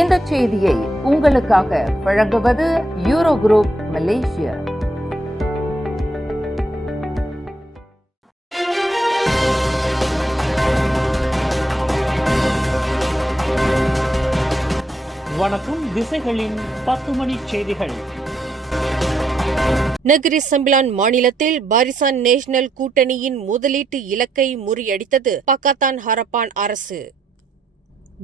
இந்த செய்தியை உங்களுக்காக வழங்குவது யூரோ குரூப் மலேசியா. வணக்கம். திசைகளின் 10 மணி செய்திகள். நெகிரி செம்பிலான் மாநிலத்தில் பாரிசான் நேஷனல் கூட்டணியின் முதலீட்டு இலக்கை முறியடித்தது பக்காத்தான் ஹரப்பான் அரசு.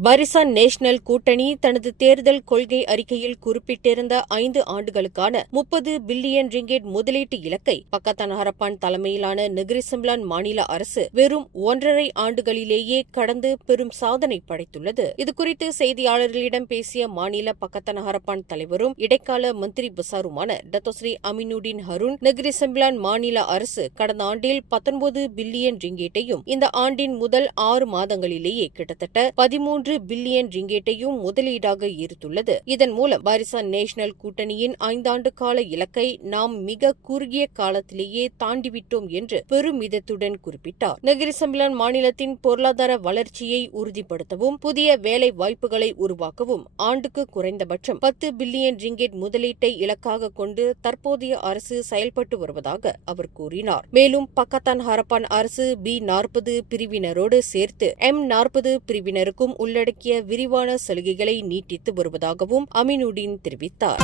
பாரிசான் நேஷனல் கூட்டணி தனது தேர்தல் கொள்கை அறிக்கையில் குறிப்பிட்டிருந்த 5 ஆண்டுகளுக்கான 30 பில்லியன் ரிங்கெட் முதலீட்டு இலக்கை பக்காத்தான் ஹரப்பான் தலைமையிலான நெகிரி செம்பிலான் மாநில அரசு வெறும் 1.5 ஆண்டுகளிலேயே கடந்து பெரும் சாதனை படைத்துள்ளது. இதுகுறித்து செய்தியாளர்களிடம் பேசிய மாநில பக்காத்தான் ஹரப்பான் தலைவரும் இடைக்கால மந்திரி பசாருமான Datuk Seri Aminuddin Harun, Negeri Sembilan மாநில அரசு கடந்த ஆண்டில் 19 பில்லியன் ரிங்கெட்டையும் இந்த ஆண்டின் முதல் 6 மாதங்களிலேயே கிட்டத்தட்ட 13 பில்லியன் ரிங்கெட்டையும் முதலீடாக ஈர்த்துள்ளது. இதன் மூலம் பாரிசான் நேஷனல் கூட்டணியின் 5 ஆண்டு கால இலக்கை நாம் மிக குறுகிய காலத்திலேயே தாண்டிவிட்டோம் என்று பெருமிதத்துடன் குறிப்பிட்டார். நெகிரி செம்பிலான் மாநிலத்தின் பொருளாதார வளர்ச்சியை உறுதிப்படுத்தவும் புதிய வேலை வாய்ப்புகளை உருவாக்கவும் ஆண்டுக்கு குறைந்தபட்சம் 10 பில்லியன் ரிங்கெட் முதலீட்டை இலக்காக கொண்டு தற்போதைய அரசு செயல்பட்டு வருவதாக அவர் கூறினார். மேலும் பக்காத்தான் ஹரப்பான் அரசு B40 பிரிவினரோடு சேர்த்து M40 பிரிவினருக்கும் உள்ளடக்கிய விரிவான சலுகைகளை நீட்டித்து வருவதாகவும் அமினுடின் தெரிவித்தார்.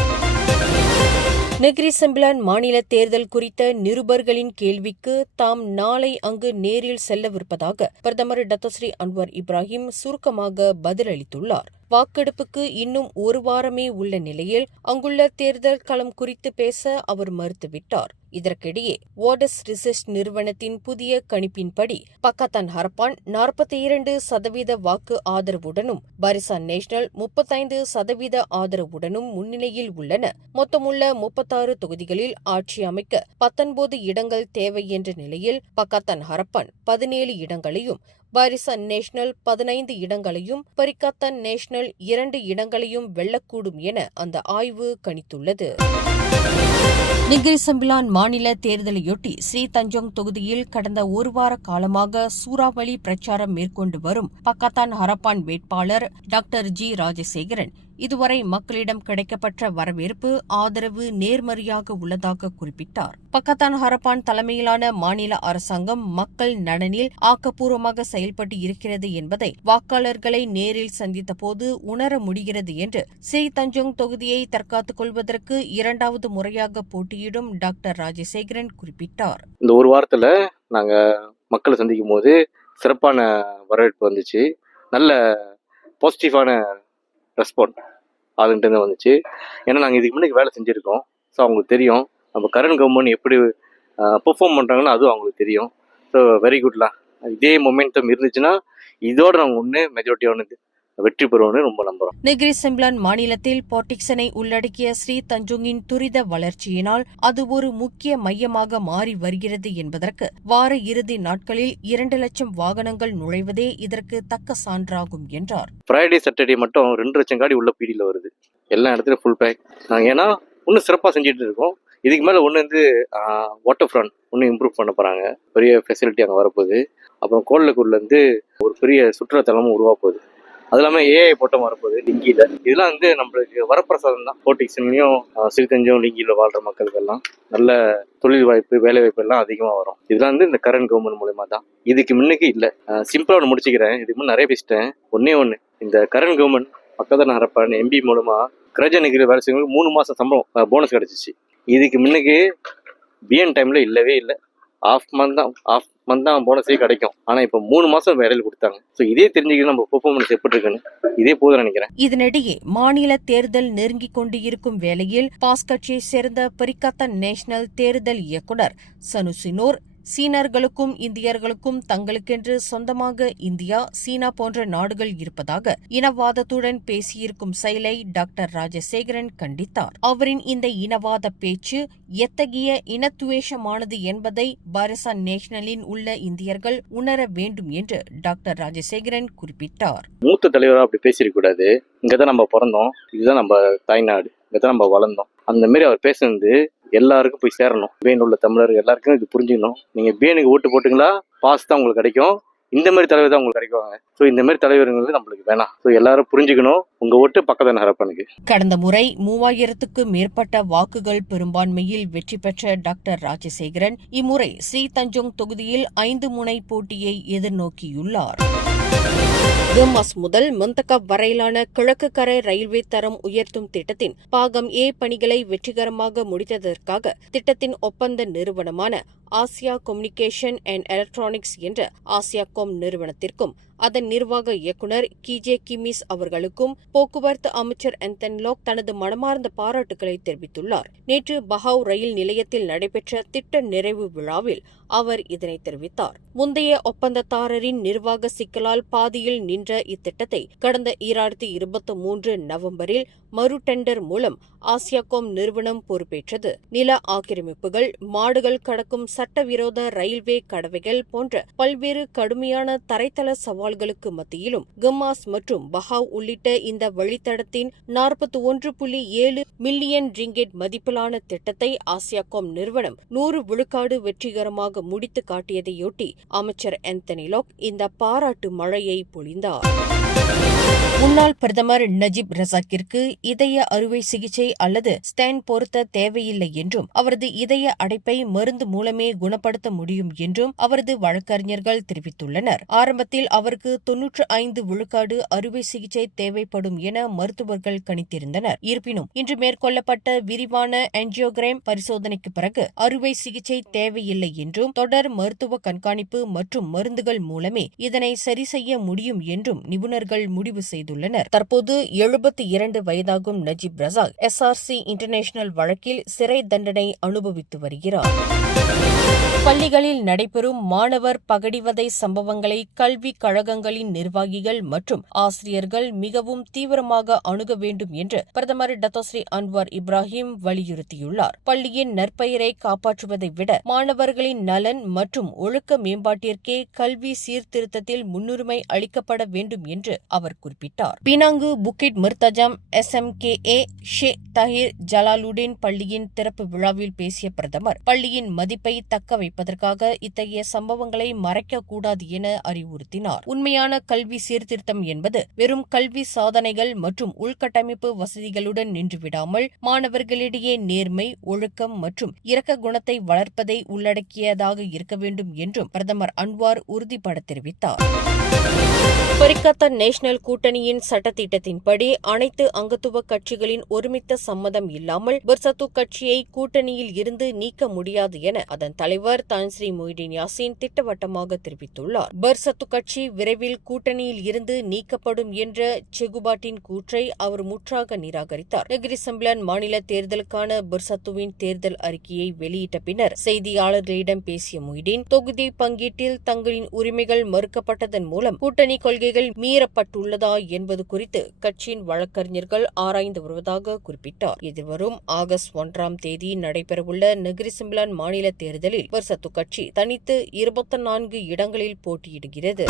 நெகிரி செம்பிலான் மாநில தேர்தல் குறித்த நிருபர்களின் கேள்விக்கு தாம் நாளை அங்கு நேரில் செல்லவிருப்பதாக பிரதமர் டத்தோஸ்ரீ அன்வர் இப்ராஹிம் சுருக்கமாக பதிலளித்துள்ளார். வாக்கெடுப்புக்கு இன்னும் 1 வாரமே உள்ள நிலையில் அங்குள்ள தேர்தல் களம் குறித்து பேச அவர் மறுத்துவிட்டார். இதற்கிடையே வார்டஸ் ரிசர்ச் நிறுவனத்தின் புதிய கணிப்பின்படி பக்காத்தான் ஹரப்பான் 42% வாக்கு ஆதரவுடனும் பாரிசான் நேஷனல் 35% ஆதரவுடனும் முன்னிலையில் உள்ளன. மொத்தமுள்ள 36 தொகுதிகளில் ஆட்சி அமைக்க 19 இடங்கள் தேவை என்ற நிலையில் பக்காத்தான் ஹரப்பான் 17 இடங்களையும், பாரிசான் நேஷனல் 15 இடங்களையும், பரிக்காத்தான் நேஷனல் 2 இடங்களையும் வெல்லக்கூடும் என அந்த ஆய்வு கணித்துள்ளது. நெகிரி செம்பிலான் மாநில தேர்தலையொட்டி ஸ்ரீ தஞ்சோங் தொகுதியில் கடந்த 1 வார காலமாக சூறாவளி பிரச்சாரம் மேற்கொண்டு வரும் பக்காத்தான் ஹரப்பான் வேட்பாளர் டாக்டர் ஜி ராஜசேகரன் இதுவரை மக்களிடம் கிடைக்கப்பட்ட வரவேற்பு, ஆதரவு நேர்மறையாக உள்ளதாக குறிப்பிட்டார். பக்காத்தான் ஹரப்பான் தலைமையிலான மாநில அரசாங்கம் மக்கள் நலனில் ஆக்கப்பூர்வமாக செயல்பட்டு இருக்கிறது என்பதை வாக்காளர்களை நேரில் சந்தித்த போது உணர முடிகிறது என்று ஸ்ரீ தஞ்சோங் தொகுதியை தற்காத்துக் கொள்வதற்கு 2வது முறையாக போட்டியிடும் டாக்டர் ராஜசேகரன் குறிப்பிட்டார். இந்த 1 வாரத்துல நாங்க மக்களை சந்திக்கும் போது சிறப்பான வரவேற்பு வந்துச்சு. நல்ல பாசிட்டிவான ரெஸ்பாண்ட் அதுன்ட்டு வந்துச்சு. ஏன்னா நாங்கள் இதுக்கு முன்னாடி வேலை செஞ்சுருக்கோம். ஸோ அவங்களுக்கு தெரியும் நம்ம கரண்ட் கவர்மெண்ட் எப்படி பெர்ஃபார்ம் பண்ணுறாங்கன்னு அதுவும் அவங்களுக்கு தெரியும். ஸோ வெரி குட்லாம். இதே மொமெண்டம் இருந்துச்சுன்னா இதோட நாங்கள் ஒன்று மெஜாரிட்டியானது வெற்றி பெறுவோம்னு ரொம்ப நம்புறோம். நெகிரி செம்பிலான் மாநிலத்தில் பாட்டிக்சனை உள்ளடக்கிய ஸ்ரீ தஞ்சோங்கின் துரித வளர்ச்சியினால் அது ஒரு முக்கிய மையமாக மாறி வருகிறது என்பதற்கு வார இறுதி நாட்களில் 2 லட்சம் வாகனங்கள் நுழைவதே இதற்கு தக்க சான்றாகும் என்றார். ஃப்ரைடே சாட்டர்டே மட்டும் 2 லட்சம் காடி உள்ள பீடியில் வருது. எல்லா இடத்துலையும் ஃபுல் பேக். நாங்கள் ஏன்னா இன்னும் சிறப்பாக செஞ்சுட்டு இருக்கோம். இதுக்கு மேலே ஒன்று வாட்டர் ஃப்ரண்ட் இன்னும் இம்ப்ரூவ் பண்ண போகிறாங்க. பெரிய ஃபெசிலிட்டி அங்கே வரப்போகுது. அப்புறம் கோல்லக்கூர்லேருந்து ஒரு பெரிய சுற்றுலாத்தலமும் உருவாக போகுது. அது இல்லாமல் ஏஐ போட்டம் வரப்போகுது லிங்கியில். இதெல்லாம் நம்மளுக்கு வரப்பிரசாதம் தான். போர்ட்டிக்ஸ்லையும் ஸ்ரீ தஞ்சோங் லிங்கியில் வாழ்கிற மக்களுக்கெல்லாம் நல்ல தொழில் வாய்ப்பு, வேலை வாய்ப்பு எல்லாம் அதிகமாக வரும். இதெல்லாம் இந்த கரண்ட் கவர்மெண்ட் மூலமா தான். இதுக்கு முன்னுக்கு இல்லை. சிம்பிளாக ஒன்று முடிச்சுக்கிறேன். இதுக்கு முன்னே நிறைய பேசிட்டேன். ஒன்னே இந்த கரண்ட் கவர்மெண்ட் பக்கத்தில் ஹரப்பான் எம்பி மூலமா கிரஜ நெகிரி வேலை செய்யறவங்களுக்கு 3 மாதம் சம்பளம் போனஸ் கிடைச்சிச்சு. இதுக்கு முன்னுக்கு பிஎன் டைம்ல இல்லவே இல்லை. ஆஃப் மந்த் தான் போனஸே கிடைக்கும். ஆனா இப்ப 3 மாசம் வேலையில் கொடுத்தாங்க. ஸோ இதே தெரிஞ்சுக்கணும் நம்ம பெர்ஃபார்மன்ஸ் எப்படி இருக்குன்னு. இதே போதும் நினைக்கிறேன். இதனிடையே மாநில தேர்தல் நெருங்கிக் கொண்டு இருக்கும் வேளையில் பாஸ் கட்சியை சேர்ந்த பரிக்காத்தான் நேஷனல் தேர்தல் இயக்குனர் சனுசினோர் சீனர்களுக்கும் இந்தியர்களுக்கும் தங்களுக்கென்று சொந்தமாக இந்தியா, சீனா போன்ற நாடுகள் இருப்பதாக இனவாதத்துடன் பேசியிருக்கும் செயலை டாக்டர் ராஜசேகரன் கண்டித்தார். அவரின் இந்த இனவாத பேச்சு எத்தகைய இனத்துவேஷமானது என்பதை பாரிசான் நேஷனலில் உள்ள இந்தியர்கள் உணர வேண்டும் என்று டாக்டர் ராஜசேகரன் குறிப்பிட்டார். மூத்த தலைவராக அப்படி பேசிடக்கூடாது. இங்கதான் நம்ம பிறந்தோம், இதுதான் நம்ம தாய்நாடு, இங்கதான் நம்ம வளர்ந்தோம். அந்த மாதிரி அவர் பேசுனது எல்லாருக்கும் போய் சேரணும். பேன் உள்ள தமிழர் எல்லாருக்கும் இது புரிஞ்சுக்கணும். நீங்க பேனுக்கு ஓட்டு போட்டுங்களா, பாஸ் தான் உங்களுக்கு கிடைக்கும். இந்த மாதிரி தலைவர் தான் உங்களுக்கு கிடைக்குவாங்க. ஸோ இந்த மாதிரி தலைவர்கள் நம்மளுக்கு வேணாம். ஸோ எல்லாரும் புரிஞ்சுக்கணும், உங்க ஓட்டு பக்கத்தான ஹரப்பனுக்கு. கடந்த முறை 3000க்கும் மேற்பட்ட வாக்குகள் பெரும்பான்மையில் வெற்றி பெற்ற டாக்டர் ராஜசேகரன் இம்முறை ஸ்ரீதஞ்சோங் தொகுதியில் 5 முனை போட்டியை எதிர்நோக்கியுள்ளார். கமாஸ் முதல் மந்தகா வரையிலான கிழக்கு கரை ரயில்வே தரம் உயர்த்தும் திட்டத்தின் பாகம் ஏ பணிகளை வெற்றிகரமாக முடித்ததற்காக திட்டத்தின் ஒப்பந்த நிறுவனமான ஆசியா கம்யூனிகேஷன் அண்ட் எலக்ட்ரானிக்ஸ் என்ற ஆசியாகாம் நிறுவனத்திற்கும் அதன் நிர்வாக இயக்குநர் கிஜே கிமிஸ் அவர்களுக்கும் போக்குவரத்து அமைச்சர் ஆந்தனி லாக் தனது மனமார்ந்த பாராட்டுகளை தெரிவித்துள்ளார். நேற்று பஹாவ் ரயில் நிலையத்தில் நடைபெற்ற திட்ட நிறைவு விழாவில் அவர் இதனை தெரிவித்தார். முந்தைய ஒப்பந்ததாரரின் நிர்வாக சிக்கலால் பாதியில் நின்ற இத்திட்டத்தை கடந்த 2023 நவம்பரில் மறு டெண்டர் மூலம் ஆசியாகாம் நிறுவனம் பொறுப்பேற்றது. நில ஆக்கிரமிப்புகள், மாடுகள் கடக்கும் சட்டவிரோத ரயில்வே கடவைகள் போன்ற பல்வேறு கடுமையான தரைத்தள சவால்களுக்கு மத்தியிலும் கமாஸ் மற்றும் பஹாவ் உள்ளிட்ட இந்த வழித்தடத்தின் 41.7 மில்லியன் ரிங்கெட் மதிப்பிலான திட்டத்தை ஆசியாகாம் நிறுவனம் 100 விழுக்காடு வெற்றிகரமாக முடித்து காட்டியதையொட்டி அமைச்சர் ஆந்தனி லாக் இந்த பாராட்டு மழையை பொழிந்தார். முன்னாள் பிரதமர் நஜீப் ரசாக்கிற்கு இதய அறுவை சிகிச்சை அல்லது ஸ்டென்ட் பொருத்த தேவையில்லை என்றும் அவரது இதய அடைப்பை மருந்து மூலமே குணப்படுத்த முடியும் என்றும் அவரது வழக்கறிஞர்கள் தெரிவித்துள்ளனர். ஆரம்பத்தில் அவருக்கு 95 விழுக்காடு அறுவை சிகிச்சை தேவைப்படும் என மருத்துவர்கள் கணித்திருந்தனர். இருப்பினும் இன்று மேற்கொள்ளப்பட்ட விரிவான ஆஞ்சியோகிராம் பரிசோதனைக்கு பிறகு அறுவை சிகிச்சை தேவையில்லை என்றும் தொடர் மருத்துவ கண்காணிப்பு மற்றும் மருந்துகள் மூலமே இதனை சரி செய்ய முடியும் என்றும் நிபுணர்கள் முடிவு செய்துள்ளனர். தற்போது 72 வயதாகும் நஜீப் ரசாக் SRC இன்டர்நேஷனல் வழக்கில் சிறை தண்டனை அனுபவித்து வருகிறார். பள்ளிகளில் நடைபெறும் மாணவர் பகடிவதை சம்பவங்களை கல்விக் கழகங்களின் நிர்வாகிகள் மற்றும் ஆசிரியர்கள் மிகவும் தீவிரமாக அணுக வேண்டும் என்று பிரதமர் டத்தோஸ்ரீ அன்வார் இப்ராஹிம் வலியுறுத்தியுள்ளார். பள்ளியின் நற்பெயரை காப்பாற்றுவதை விட மாணவர்களின் நலன் மற்றும் ஒழுக்க மேம்பாட்டிற்கே கல்வி சீர்திருத்தத்தில் முன்னுரிமை அளிக்கப்பட வேண்டும் என்று அவர் குறிப்பிட்டார். பினாங்கு புக்கிட் மிர்தஜம் SMKA ஷேக் தாஹிர் ஜலாலுடீன் பள்ளியின் திறப்பு விழாவில் பேசிய பிரதமர் பள்ளியின் மதிப்பை தக்க வைப்பதற்காக இத்தகைய சம்பவங்களை மறைக்கக்கூடாது என அறிவுறுத்தினார். உண்மையான கல்வி சீர்திருத்தம் என்பது வெறும் கல்வி சாதனைகள் மற்றும் உள்கட்டமைப்பு வசதிகளுடன் நின்றுவிடாமல் மாணவர்களிடையே நேர்மை, ஒழுக்கம் மற்றும் இரக்க குணத்தை வளர்ப்பதை உள்ளடக்கியதாக இருக்க வேண்டும் என்றும் பிரதமர் அன்வார் உறுதிபட தெரிவித்தார். பரிக்கத்தன் நேஷனல் கூட்டணியின் சட்டத்திட்டத்தின்படி அனைத்து அங்கத்துவ கட்சிகளின் ஒருமித்த சம்மதம் இல்லாமல் பெர்சத்து கட்சியை கூட்டணியில் இருந்து நீக்க முடியாது என அதன் தலைவர் தான் ஸ்ரீ மொய்தீன் யாசின் திட்டவட்டமாக தெரிவித்துள்ளார். பெர்சத்து கட்சி விரைவில் கூட்டணியில் இருந்து நீக்கப்படும் என்ற செகுபாட்டின் கூற்றை அவர் முற்றாக நிராகரித்தார். நெகிரி சம்பிளான் மாநில தேர்தலுக்கான பெர்சத்துவின் தேர்தல் அறிக்கையை வெளியிட்ட பின்னர் செய்தியாளர்களிடம் பேசிய மொய்தீன் தொகுதி பங்கீட்டில் தங்களின் உரிமைகள் மறுக்கப்பட்டதன் மூலம் கூட்டணி கொள்கைகள் மீறப்பட்டுள்ளதா என்பது குறித்து கட்சியின் வழக்கறிஞர்கள் ஆராய்ந்து வருவதாக குறிப்பிட்டார். எதிர்வரும் ஆகஸ்ட் 1ஆம் தேதி நடைபெறவுள்ள நெகிரி சம்பிளான் மாநில தேர்தலில் பெர்சத்து கட்சி தனித்து 24 இடங்களில் போட்டியிடுகிறது.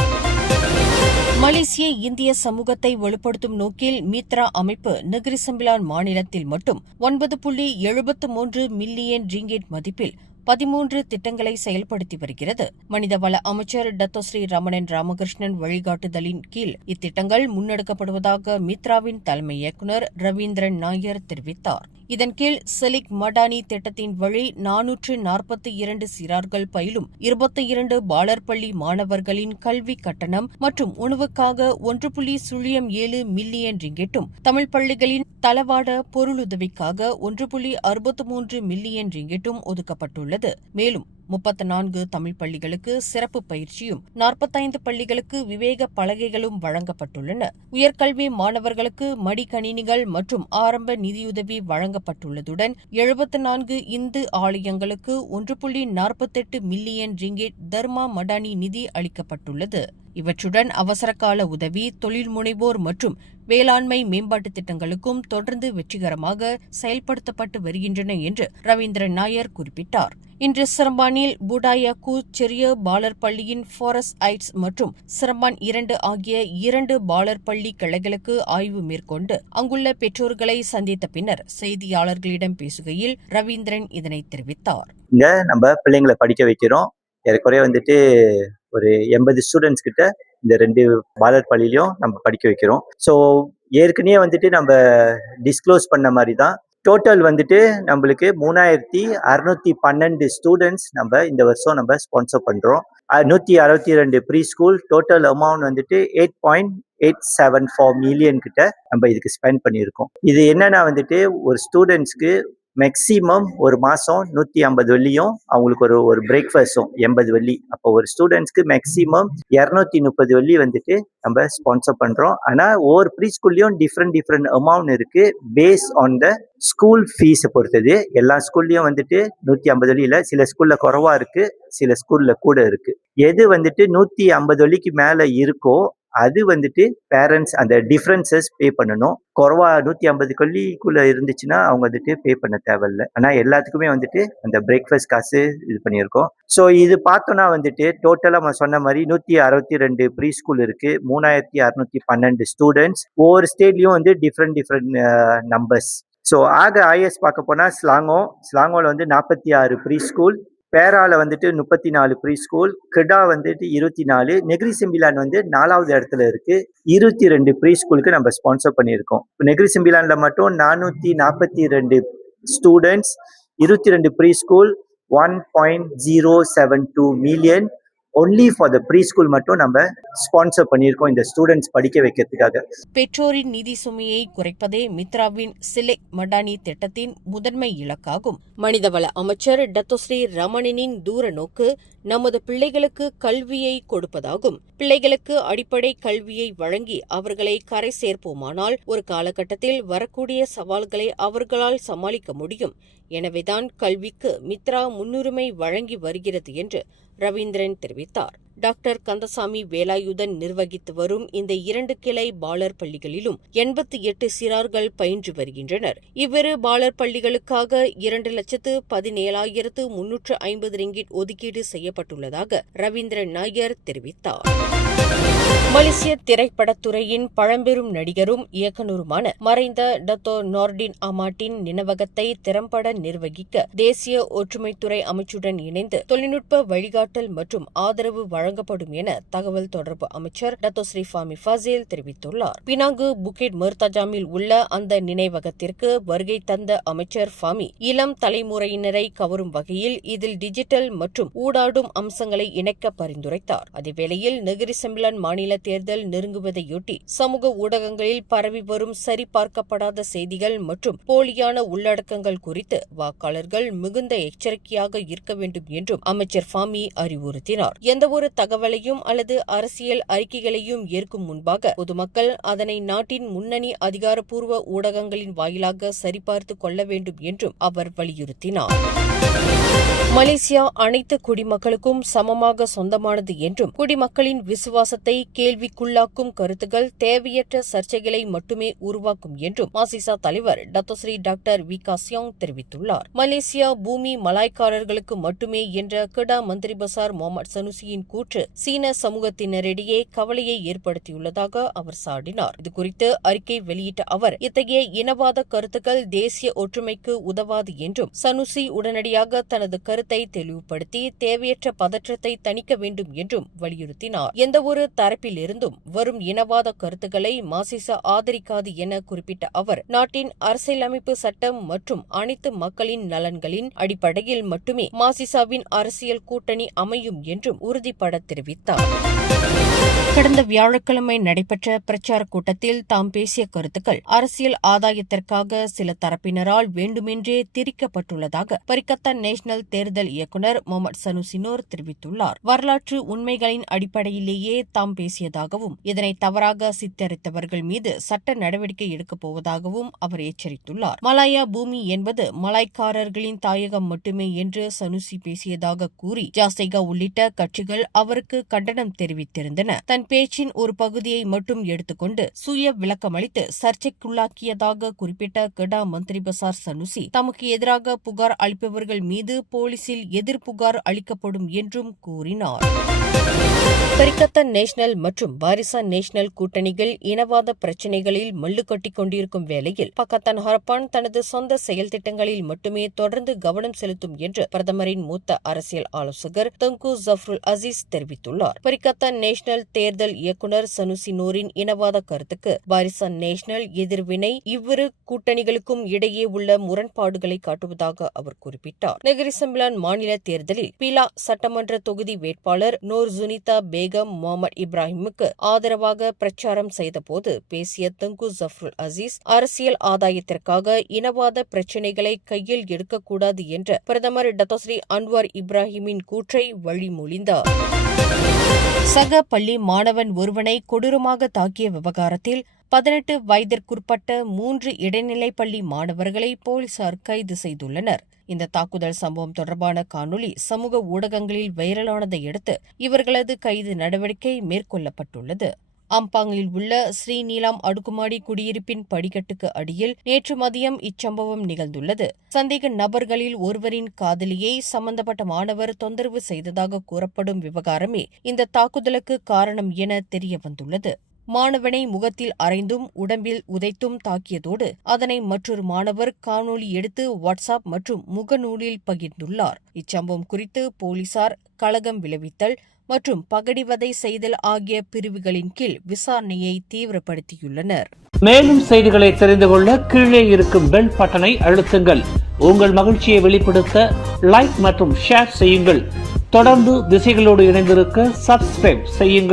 மலேசிய இந்திய சமூகத்தை வலுப்படுத்தும் நோக்கில் மித்ரா அமைப்பு நெகிரி சம்பிளான் மாநிலத்தில் மட்டும் 9.73 மில்லியன் ரிங்கெட் மதிப்பில் 13 திட்டங்களை செயல்படுத்தி வருகிறது. மனிதவள அமைச்சர் டத்தோஸ்ரீ ரமணன் ராமகிருஷ்ணன் வழிகாட்டுதலின் கீழ் இத்திட்டங்கள் முன்னெடுக்கப்படுவதாக மித்ராவின் தலைமை இயக்குநர் ரவீந்திரன் நாயர் தெரிவித்தார். இதன் கீழ் செலிக் மடானி திட்டத்தின் வழி 442 சிறார்கள் பயிலும் 22 பாலர் பள்ளி மாணவர்களின் கல்வி கட்டணம் மற்றும் உணவுக்காக 1.07 மில்லியன் ரிங்கெட்டும், தமிழ் பள்ளிகளின் தளவாட பொருளுதவிக்காக 1.63 மில்லியன் ரிங்கெட்டும் ஒதுக்கப்பட்டுள்ளது. மேலும் 34 தமிழ் பள்ளிகளுக்கு சிறப்பு பயிற்சியும் 45 பள்ளிகளுக்கு விவேக பலகைகளும் வழங்கப்பட்டுள்ளன. உயர்கல்வி மாணவர்களுக்கு மடிக்கணினிகள் மற்றும் ஆரம்ப நிதியுதவி வழங்கப்பட்டுள்ளதுடன் 74 இந்து ஆலயங்களுக்கு 1.48 மில்லியன் ரிங்கெட் தர்மா மடானி நிதி அளிக்கப்பட்டுள்ளது. இவற்றுடன் அவசரகால உதவி, தொழில் முனைவோர் மற்றும் வேளாண்மை மேம்பாட்டு திட்டங்களுக்கும் தொடர்ந்து வெற்றிகரமாக செயல்படுத்தப்பட்டு வருகின்றன என்று ரவீந்திரன் நாயர் குறிப்பிட்டார். இன்று சிரம்பானில் புடாயாக்கு சிறிய பாலர் பள்ளியின் ஃபாரஸ்ட் ஐட்ஸ் மற்றும் சிரம்பான் 2 ஆகிய 2 பாலர் பள்ளி கிளைகளுக்கு ஆய்வு மேற்கொண்டு அங்குள்ள பெற்றோர்களை சந்தித்த பின்னர் செய்தியாளர்களிடம் பேசுகையில் ரவீந்திரன் இதனை தெரிவித்தார். இங்க நம்ம பிள்ளைங்களை படிக்க வைக்கிறோம். ஏறக்குறைய வந்துட்டு ஒரு 80 ஸ்டூடெண்ட்ஸ் கிட்ட இந்த 2 பாலர் பள்ளியிலையும் நம்ம படிக்க வைக்கிறோம். ஸோ ஏற்கனவே வந்துட்டு நம்ம டிஸ்க்ளோஸ் பண்ண மாதிரி தான் டோட்டல் வந்துட்டு நம்மளுக்கு 3612 ஸ்டூடெண்ட்ஸ் நம்ம இந்த வருஷம் நம்ம ஸ்பான்சர் பண்றோம். 162 ப்ரீ ஸ்கூல், டோட்டல் அமௌண்ட் வந்துட்டு 8.874 மில்லியன் கிட்ட நம்ம இதுக்கு ஸ்பெண்ட் பண்ணியிருக்கோம். இது என்னன்னா வந்துட்டு ஒரு ஸ்டூடெண்ட்ஸ்க்கு மேக்சிமம் ஒரு மாசம் 150 வெள்ளியும் அவங்களுக்கு ஒரு பிரேக்ஃபாஸ்டும் 80 வெள்ளி. அப்போ ஒரு ஸ்டூடெண்ட்ஸ்க்கு மேக்சிமம் 230 வெள்ளி வந்துட்டு நம்ம ஸ்பான்சர் பண்றோம். ஆனா ஒவ்வொரு ப்ரீ ஸ்கூல்லையும் டிஃப்ரெண்ட் அமௌண்ட் இருக்கு பேஸ் ஆன் த ஸ்கூல் ஃபீஸை பொறுத்தது. எல்லா ஸ்கூல்லையும் வந்துட்டு 150 வெள்ளி இல்லை, சில ஸ்கூல்ல குறைவா இருக்கு, சில ஸ்கூல்ல கூட இருக்கு. எது வந்துட்டு 150 வெள்ளிக்கு மேல இருக்கோ அது வந்துட்டு பேரண்ட்ஸ் அந்த டிஃபரன்சஸ் பே பண்ணணும். குறைவா 150 வெள்ளிக்குள்ள இருந்துச்சுன்னா அவங்க வந்துட்டு பே பண்ண தேவையில்லை. ஆனா எல்லாத்துக்குமே வந்துட்டு அந்த பிரேக்ஃபாஸ்ட் காசு இது பண்ணியிருக்கோம். ஸோ இது பார்த்தோம்னா வந்துட்டு டோட்டலா நம்ம சொன்ன மாதிரி 162 ப்ரீ ஸ்கூல் இருக்கு, 3612 ஸ்டூடெண்ட்ஸ். ஒவ்வொரு ஸ்டேட்லயும் வந்து டிஃப்ரெண்ட் நம்பர்ஸ். ஸோ ஆக ஐஎஸ் பார்க்க போனா ஸ்லாங்கோல வந்து 46 ப்ரீ ஸ்கூல், பேரால வந்துட்டு 34 ப்ரீ ஸ்கூல், கிடா வந்துட்டு 24, நெகிரி செம்பிலான் வந்து 4வது இடத்துல இருக்கு. 22 ப்ரீ ஸ்கூலுக்கு நம்ம ஸ்பான்சர் பண்ணியிருக்கோம். நெகிரி செம்பிலான்ல மட்டும் 442 students, 22 pre school, 1.072 million only for the pre school மட்டும் நம்ம ஸ்பான்சர் பண்ணியிருக்கோம் இந்த ஸ்டூடெண்ட்ஸ் படிக்க வைக்கிறதுக்காக. பெற்றோரின் நிதி சுமையை குறைப்பதே மித்ராவின் சிலெக் மடானி திட்டத்தின் முதன்மை இலக்காகும். மனிதவள அமைச்சர் டத்தோஸ்ரீ ரமணனின் தூர நோக்கு நமது பிள்ளைகளுக்கு கல்வியை கொடுப்பதாகும். பிள்ளைகளுக்கு அடிப்படை கல்வியை வழங்கி அவர்களை கரை சேர்ப்போமானால் ஒரு காலகட்டத்தில் வரக்கூடிய சவால்களை அவர்களால் சமாளிக்க முடியும். எனவேதான் கல்விக்கு மித்ரா முன்னுரிமை வழங்கி வருகிறது என்று ரவீந்திரன் தெரிவித்தார். டாக்டர் கந்தசாமி வேலாயுதன் நிர்வகித்து வரும் இந்த 2 கிளை பாலர் பள்ளிகளிலும் 88 சிறார்கள் பயின்று வருகின்றனர். இவ்விரு பாலர் பள்ளிகளுக்காக 2,17,350 ரிங்கிட் ஒதுக்கீடு செய்யப்பட்டுள்ளதாக ரவீந்திரன் நாயர் தெரிவித்தார். மலேசிய திரைப்படத்துறையின் பழம்பெரும் நடிகரும் இயக்குநருமான மறைந்த டத்தோ நோர்டின் அமாட்டின் நினைவகத்தை திறம்பட நிர்வகிக்க தேசிய ஒற்றுமைத்துறை அமைச்சுடன் இணைந்து தொழில்நுட்ப வழிகாட்டல் மற்றும் ஆதரவு வழங்கப்படும் என தகவல் தொடர்பு அமைச்சர் டத்தோஸ்ரீ ஃபாமி ஃபாசில் தெரிவித்துள்ளார். பினாங்கு புக்கிட் மர்தாஜாமில் உள்ள அந்த நினைவகத்திற்கு வருகை தந்த அமைச்சர் ஃபாமி இளம் தலைமுறையினரை கவரும் வகையில் இதில் டிஜிட்டல் மற்றும் ஊடாடும் அம்சங்களை இணைக்க பரிந்துரைத்தார். அதேவேளையில் நெகிரி செம்பிலான் மாநில தேர்தல் நெருங்குவதையொட்டி சமூக ஊடகங்களில் பரவி வரும் சரிபார்க்கப்படாத செய்திகள் மற்றும் போலியான உள்ளடக்கங்கள் குறித்து வாக்காளர்கள் மிகுந்த எச்சரிக்கையாக இருக்க வேண்டும் என்றும் அமைச்சர் ஃபாமி அறிவுறுத்தினார். எந்தவொரு தகவலையும் அல்லது அரசியல் அறிக்கைகளையும் ஏற்கும் முன்பாக பொதுமக்கள் அதனை நாட்டின் முன்னணி அதிகாரப்பூர்வ ஊடகங்களின் வாயிலாக சரிபார்த்து கொள்ள வேண்டும் என்றும் அவர் வலியுறுத்தினார். மலேசியா அனைத்து குடிமக்களுக்கும் சமமாக சொந்தமானது என்றும் குடிமக்களின் விசுவாசத்தை கேள்விக்குள்ளாக்கும் கருத்துக்கள் தேவையற்ற சர்ச்சைகளை மட்டுமே உருவாக்கும் என்றும் மாசிசா தலைவர் டத்தோஸ்ரீ டாக்டர் விகா சியோங் தெரிவித்துள்ளார். மலேசியா பூமி மலாய்க்காரர்களுக்கு மட்டுமே என்ற கிடா மந்திரி பசார் முகமது சனுசியின் கூற்று சீன சமூகத்தினரிடையே கவலையை ஏற்படுத்தியுள்ளதாக அவர் சாடினார். இதுகுறித்து அறிக்கை வெளியிட்ட அவர் இத்தகைய இனவாத கருத்துக்கள் தேசிய ஒற்றுமைக்கு உதவாது என்றும் சனுசி உடனடியாக தனது கருத்தை தெளிவுபடுத்தி தேவையற்ற பதற்றத்தை தணிக்க வேண்டும் என்றும் வலியுறுத்தினார். எந்தவொரு தரப்பிலிருந்தும் வரும் இனவாத கருத்துக்களை மாசிசா ஆதரிக்காது என குறிப்பிட்ட அவர் நாட்டின் அரசியலமைப்பு சட்டம் மற்றும் அனைத்து மக்களின் நலன்களின் அடிப்படையில் மட்டுமே மாசிசாவின் அரசியல் கூட்டணி அமையும் என்றும் உறுதிபட தெரிவித்தார். கடந்த வியாழக்கிழமை நடைபெற்ற பிரச்சார கூட்டத்தில் தாம் பேசிய கருத்துக்கள் அரசியல் ஆதாயத்திற்காக சில தரப்பினரால் வேண்டுமென்றே திரிக்கப்பட்டுள்ளதாக பரிக்கத்தான் நேஷனல் தேர்தல் இயக்குநர் முகமது சனுசினோர் தெரிவித்துள்ளார். வரலாற்று உண்மைகளின் அடிப்படையிலேயே தாம் பேசியதாகவும் இதனை தவறாக சித்தரித்தவர்கள் மீது சட்ட நடவடிக்கை எடுக்கப் போவதாகவும் அவர் எச்சரித்துள்ளார். மலாயா பூமி என்பது மலாய்க்காரர்களின் தாயகம் மட்டுமே என்று சனுசி பேசியதாக கூறி ஜாசைகா உள்ளிட்ட கட்சிகள் அவருக்கு கண்டனம் தெரிவித்திருந்தன. தன் பேச்சின் ஒரு பகுதியை மட்டும் எடுத்துக்கொண்டு சுய விளக்கமளித்து சர்ச்சைக்குள்ளாக்கியதாக குறிப்பிட்ட கெடா மந்திரி பசார் சனுசி தமக்கு எதிராக புகார் அளிப்பவர்கள் மீது போலீசில் எதிர்ப்புகார் அளிக்கப்படும் என்றும் கூறினார். பரிக்கத்தான் நேஷனல் மற்றும் பாரிசான் நேஷனல் கூட்டணிகள் இனவாத பிரச்சினைகளில் மல்லு கட்டிக் கொண்டிருக்கும் வேளையில் பக்கத்தான் ஹரப்பான் தனது சொந்த செயல் திட்டங்களில் மட்டுமே தொடர்ந்து கவனம் செலுத்தும் என்று பிரதமரின் மூத்த அரசியல் ஆலோசகர் தங்கு ஜஃப்ருல் அசீஸ் தெரிவித்துள்ளார். பரிக்கத்தான் நேஷனல் தேர்தல் இயக்குநர் சனுசி நூரின் இனவாத கருத்துக்கு பாரிசான் நேஷனல் எதிர்வினை இவ்விரு கூட்டணிகளுக்கும் இடையே உள்ள முரண்பாடுகளை காட்டுவதாக அவர் குறிப்பிட்டார். நெகிரி செம்பிலான் மாநில தேர்தலில் பீலா சட்டமன்ற தொகுதி வேட்பாளர் நூர் ஜுனிதா பேகம் முகமது இப்ராஹிமுக்கு ஆதரவாக பிரச்சாரம் செய்தபோது பேசிய தங்கு ஜஃப்ருல் அசீஸ் அரசியல் ஆதாயத்திற்காக இனவாத பிரச்சினைகளை கையில் எடுக்கக்கூடாது என்ற பிரதமர் டத்தோஸ்ரீ அன்வார் இப்ராஹிமின் கூற்றை வழிமொழிந்தார். சக பள்ளி மாணவன் ஒருவனை கொடூரமாக தாக்கிய விவகாரத்தில் 18 வயதிற்குட்பட்ட 3 இடைநிலைப் பள்ளி மாணவர்களை போலீசார் கைது செய்துள்ளனர். இந்த தாக்குதல் சம்பவம் தொடர்பான காணொலி சமூக ஊடகங்களில் வைரலானதை அடுத்து இவர்களது கைது நடவடிக்கை மேற்கொள்ளப்பட்டுள்ளது. அம்பாங்கில் உள்ள ஸ்ரீ நீலாம் அடுக்குமாடி குடியிருப்பின் படிக்கட்டுக்கு அடியில் நேற்று மதியம் இச்சம்பவம் நிகழ்ந்துள்ளது. சந்தேக நபர்களில் ஒருவரின் காதலியை சம்பந்தப்பட்ட மாணவர் தொந்தரவு செய்ததாக கூறப்படும் விவகாரமே இந்த தாக்குதலுக்கு காரணம் என தெரியவந்துள்ளது. மாணவனை முகத்தில் அறைந்தும் உடம்பில் உதைத்தும் தாக்கியதோடு அதனை மற்றொரு மாணவர் காணொலி எடுத்து வாட்ஸ்அப் மற்றும் முகநூலில் பகிர்ந்துள்ளார். இச்சம்பவம் குறித்து போலீசார் கலகம் விளைவித்தல் மற்றும் பகடிவதை செய்தல் ஆகிய பிரிவுகளின் கீழ் விசாரணையை தீவிரப்படுத்தியுள்ளனர். மேலும் செய்திகளை தெரிந்து கொள்ள கீழே இருக்கும் பெல் பட்டனை அழுத்துங்கள். உங்கள் மகிழ்ச்சியை வெளிப்படுத்த லைக் மற்றும் ஷேர் செய்யுங்கள். தொடர்ந்து திசைகளோடு இணைந்திருக்க சப்ஸ்கிரைப் செய்யுங்கள்.